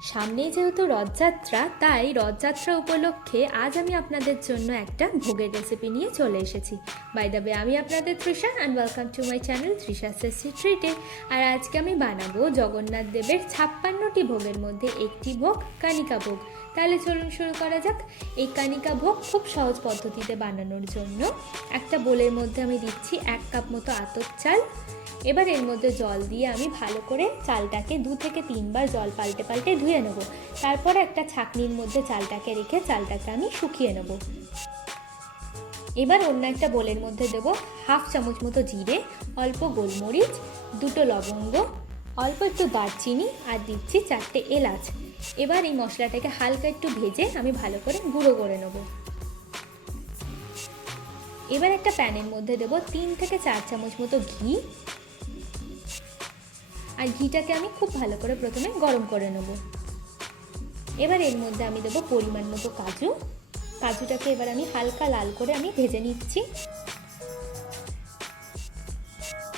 সামনেই যেহেতু রথযাত্রা, তাই রথযাত্রা উপলক্ষে আজ আমি আপনাদের জন্য একটা ভোগের রেসিপি নিয়ে চলে এসেছি। বাই দ্য ওয়ে, আমি আপনাদের Trisha and welcome to my channel Trisha tasty ট্রিটে। আর আজকে আমি বানাবো জগন্নাথ দেবের 56টি ভোগের মধ্যে একটি ভোগ কানিকা ভোগ। তাহলে চলুন শুরু করা যাক। এই কানিকা ভোগ খুব সহজ পদ্ধতিতে বানানোর জন্য একটা বোলের মধ্যে আমি দিচ্ছি 1 কাপ মতো আতপ চাল। এবার এর মধ্যে জল দিয়ে আমি ভালো করে চালটাকে 2 থেকে 3 বার জল পাল্টে পাল্টে ধুয়ে নেব। তারপর একটা ছাঁকনির মধ্যে চালটাকে রেখে চালটাকে আমি শুকিয়ে নেব। এবার অন্য একটা বোলের মধ্যে দেব 1/2 চামচ মতো জিরে, অল্প গোলমরিচ, 2টো লবঙ্গ, অল্প একটু দারচিনি আর দিচ্ছি 4টে এলাচ। এবার এই মশলাটাকে হালকা একটু ভেজে আমি ভালো করে গুঁড়ো করে নেব। এবার একটা প্যানের মধ্যে দেব 3 থেকে 4 চামচ মতো ঘি। আর ঘিটাকে আমি খুব ভালো করে প্রথমে গরম করে নেব। এবার এর মধ্যে আমি দেব পরিমাণ মতো কাজু। কাজুটাকে এবার আমি হালকা লাল করে আমি ভেজে নিচ্ছি।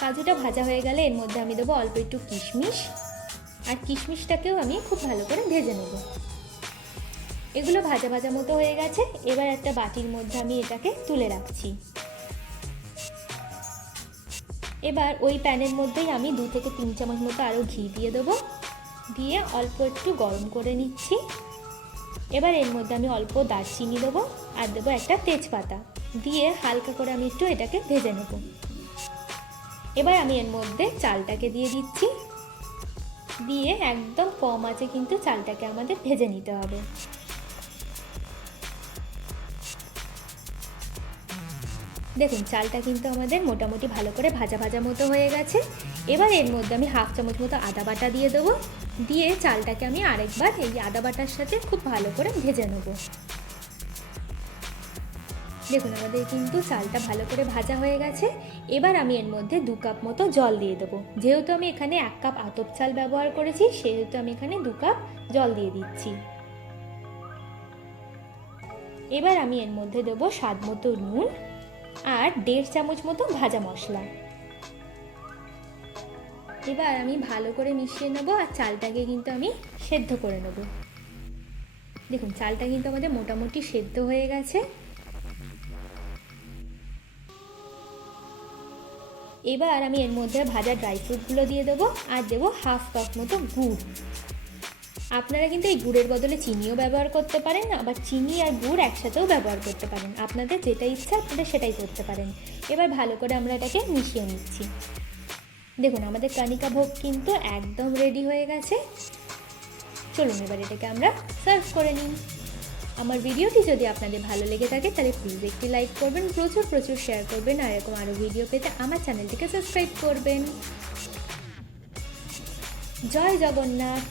কাজুটা ভাজা হয়ে গেলে এর মধ্যে আমি দেবো অল্প একটু কিশমিশ। আর কিশমিশটাকেও আমি খুব ভালো করে ভেজে নেব। এগুলো ভাজা ভাজা মতো হয়ে গেছে। এবার একটা বাটির মধ্যে আমি এটাকে তুলে রাখছি। এবার ওই প্যানের মধ্যেই আমি 2 থেকে 3 চামচ মতো আরও ঘি দিয়ে দেবো। দিয়ে অল্প একটু গরম করে নিচ্ছি। এবার এর মধ্যে আমি অল্প দারচিনি দেবো আর দেবো একটা তেজপাতা। দিয়ে হালকা করে আমি একটু এটাকে ভেজে নেব। এবার আমি এর মধ্যে চালটাকে দিয়ে দিচ্ছি। দিয়ে একদম কম আঁচে কিন্তু চালটাকে আমাদের ভেজে নিতে হবে। দেখুন, চালটা কিন্তু আমাদের মোটামুটি ভালো করে ভাজা ভাজা মতো হয়ে গেছে। এবার এর মধ্যে আমি 1/2 চামচ মতো আদা বাটা দিয়ে দেবো। দিয়ে চালটাকে আমি আরেকবার এই আদা বাটার সাথে খুব ভালো করে ভেজে নেব। দেখুন, আমাদের কিন্তু চালটা ভালো করে ভাজা হয়ে গেছে। এবার আমি এর মধ্যে 2 কাপ মতো জল দিয়ে দেবো। যেহেতু আমি এখানে 1 কাপ আতপ চাল ব্যবহার করেছি, সেহেতু আমি এখানে 2 কাপ জল দিয়ে দিচ্ছি। এবার আমি এর মধ্যে দেবো স্বাদ মতো নুন আর 1.5 চামচ মতো ভাজা মশলা। এবার আমি ভালো করে মিশিয়ে নেব আর চালটাকে কিন্তু আমি সেদ্ধ করে নেব। দেখুন, চালটা কিন্তু আমাদের মোটামুটি সেদ্ধ হয়ে গেছে। এবার আমি এর মধ্যে ভাজা ড্রাই ফ্রুটগুলো দিয়ে দেবো আর দেবো 1/2 কাপ মতো গুড়। আপনারা কিন্তু এই গুড়ের বদলে চিনিও ব্যবহার করতে পারেন, আবার চিনি আর গুড় একসাথেও ব্যবহার করতে পারেন। আপনাদের যেটা ইচ্ছা আপনারা সেটাই করতে পারেন। এবার ভালো করে আমরা এটাকে মিশিয়ে নিচ্ছি। দেখুন, আমাদের কানিকা ভোগ কিন্তু একদম রেডি হয়ে গেছে। চলুন এবার এটাকে আমরা সার্ভ করে নিই। আমার ভিডিওটি যদি আপনাদের ভালো লেগে থাকে তাহলে প্লিজ একটি লাইক করবেন, প্রচুর প্রচুর শেয়ার করবেন, আর এরকম আরও ভিডিও পেতে আমার চ্যানেলটিকে সাবস্ক্রাইব করবেন। জয় জগন্নাথ।